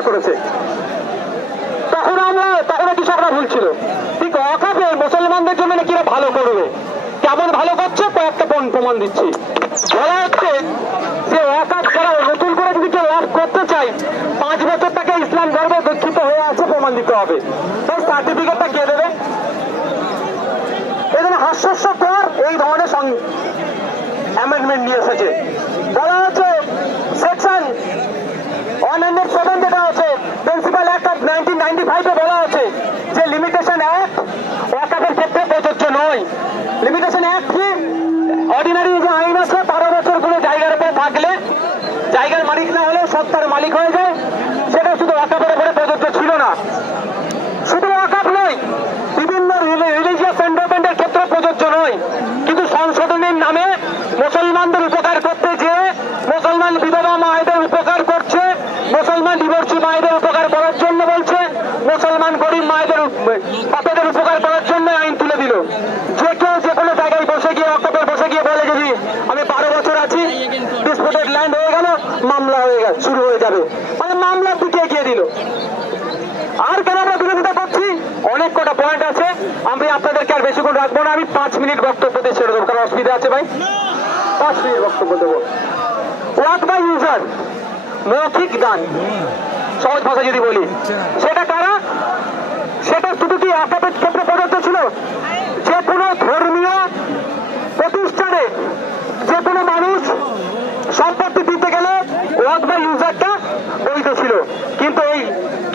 চেষ্টা করেছে। তখন আমরা তখনও কৃষকরা ভুল ছিল। ঠিক অকাপে মুসলমানদের জন্য নাকি ভালো করবে। কেমন ভালো করছে? কয়েকটা প্রমাণ দিচ্ছি। বলা হচ্ছে যে অকাপ ছাড়া নতুন করে যদি কেউ লাভ করতে চাই পাঁচ বছর তাকে ইসলাম ধর্মে দীক্ষিত হয়ে আছে প্রমাণ দিতে হবে। তাই সার্টিফিকেটটা কে দেবে? এখানে হাস্যস্যকর এই ধরনের অ্যামেন্ডমেন্ট নিয়ে এসেছে। বলা হচ্ছে সেকশন ওয়ান হান্ড্রেড সেভেন জায়গার মালিক না হলে সত্তার মালিক হয়ে যায়। সেটা শুধু ওয়াকাফের উপরে প্রযোজ্য ছিল না। শুধু ওয়াকাফ নয়, বিভিন্ন রিলিজিয়াস এন্ডোমেন্টের ক্ষেত্রে প্রযোজ্য নয়। কিন্তু সংশোধনের নামে মুসলমানদের উপকার করতে যে, মুসলমান বিধবা মায়েদের উপকার করছে, মুসলমান ডিভোর্সি মায়েদের উপকার করার জন্য বলছে, মুসলমান গরিব মায়েদের বাচ্চাদের উপকার করার জন্য আইন তুলে দিল যে কেউ যে কোনো জায়গায় বসে গিয়ে অকপে বসে গিয়ে বলে যদি আমি বারো বছর আছি ডিসপুটেড ল্যান্ড হয়ে গেল মামলা হয়ে গেল শুরু হয়ে যাবে। মানে মামলা দিকে এগিয়ে দিল। আর কেন আমরা বিরোধিতা করছি? অনেক কটা পয়েন্ট আছে। আমি আপনাদেরকে আর বেশিক্ষণ রাখব না। আমি পাঁচ মিনিট বক্তব্য দিয়ে ছেড়ে দেবো, কারণ অসুবিধা আছে ভাই। পাঁচ মিনিট বক্তব্য দেবো। ওয়াক বাই ইউজার মৌখিক দান সহজ ভাষা যদি বলি। সেটা কারা? সেটা শুধু কি আপাতত ক্ষেত্রে প্রযোজ্য ছিল যে কোনো ধর্মীয় প্রতিষ্ঠানে যে কোনো মানুষ সম্পত্তি দিতে গেলে ওয়াক বাই ইউজারটা বৈধ ছিল কিন্তু এই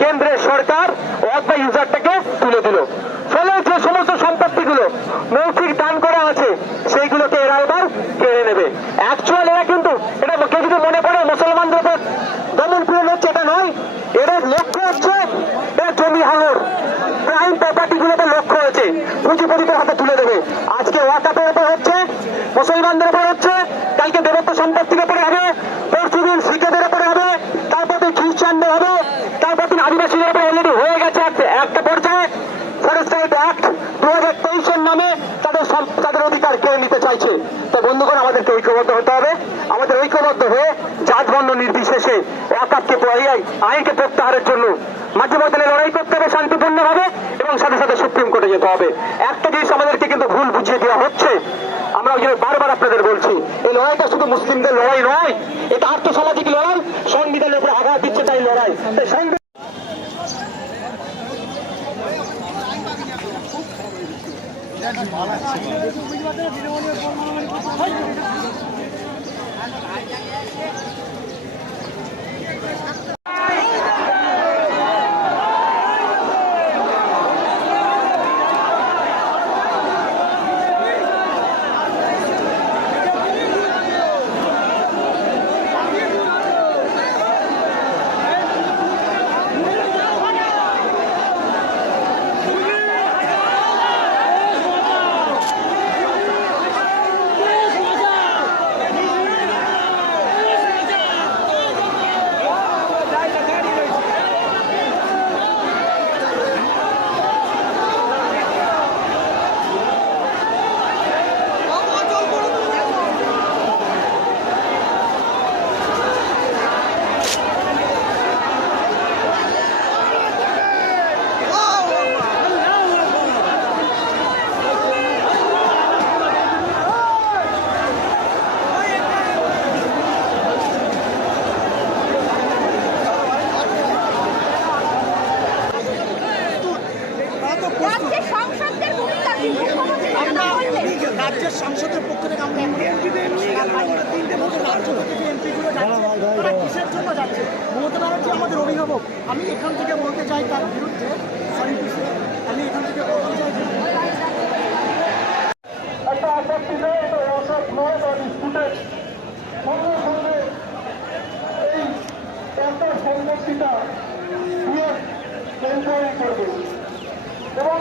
কেন্দ্রের সরকার ওয়াক বাই ইউজারটাকে তুলে দিল। ফলে যে সমস্ত সম্পত্তিগুলো মৌখিক দান করা আছে, সেইগুলোকে এরা এবার কেড়ে নেবে। অ্যাকচুয়াল এরা কিন্তু, এটা কেউ যদি মনে করে মুসলমানদের উপর দমন পূরণ হচ্ছে, এটা নয়। এদের লক্ষ্য হচ্ছে জমি হাঙর প্রাইম প্রপার্টি গুলোতে লক্ষ্য হয়েছে পুঁজিপতিদের হাতে তুলে দেবে আজকে ওয়াকাপের উপর হচ্ছে মুসলমানদের উপর হচ্ছে কালকে দেবত্ব সম্পত্তির উপরে হবে পরশু দিন শিখেদের উপরে হবে তারপর দিন খ্রিস্টানদের হবে তারপর দিন আদিবাসীদের উপরে অলরেডি হয়ে গেছে একটা- একটা পর্যায়ে ফরেস্ট রাইট অ্যাক্ট দু হাজার তেইশের নামে তাদের অধিকার কেড়ে নিতে চাইছে? তো বন্ধুগণ, আমাদেরকে ঐক্যবদ্ধ হতে হবে। আমাদের ঐক্যবদ্ধ হয়ে জাত বর্ণ নির্বিশেষে ওয়াকাপকে আইনকে প্রত্যাহারের জন্য মাঝে মধ্যে লড়াই করতে হবে শান্তিপূর্ণভাবে এবং সাথে সাথে সুপ্রিম কোর্টে যেতে হবে। একটা জিনিস আমাদেরকে কিন্তু ভুল বুঝিয়ে দেওয়া হচ্ছে। আমরা ওই বারবার আপনাদের বলছি, এই লড়াইটা শুধু মুসলিমদের লড়াই নয়, এটা আর্থসামাজিক লড়াই, সংবিধানের উপরে আঘাত দিচ্ছে তাই লড়াই। বললেন রাজ্যের সংসদের পক্ষ থেকে আমরা তিনটে মতো রাজ্য থেকে যে এমপিগুলো যাচ্ছে তারা কিসের জন্য যাচ্ছে? মমতা ব্যানার্জি আমাদের অভিভাবক। আমি এখান থেকে বলতে চাই তার বিরুদ্ধে। সরি আমি এখান থেকে বলতে চাই এবং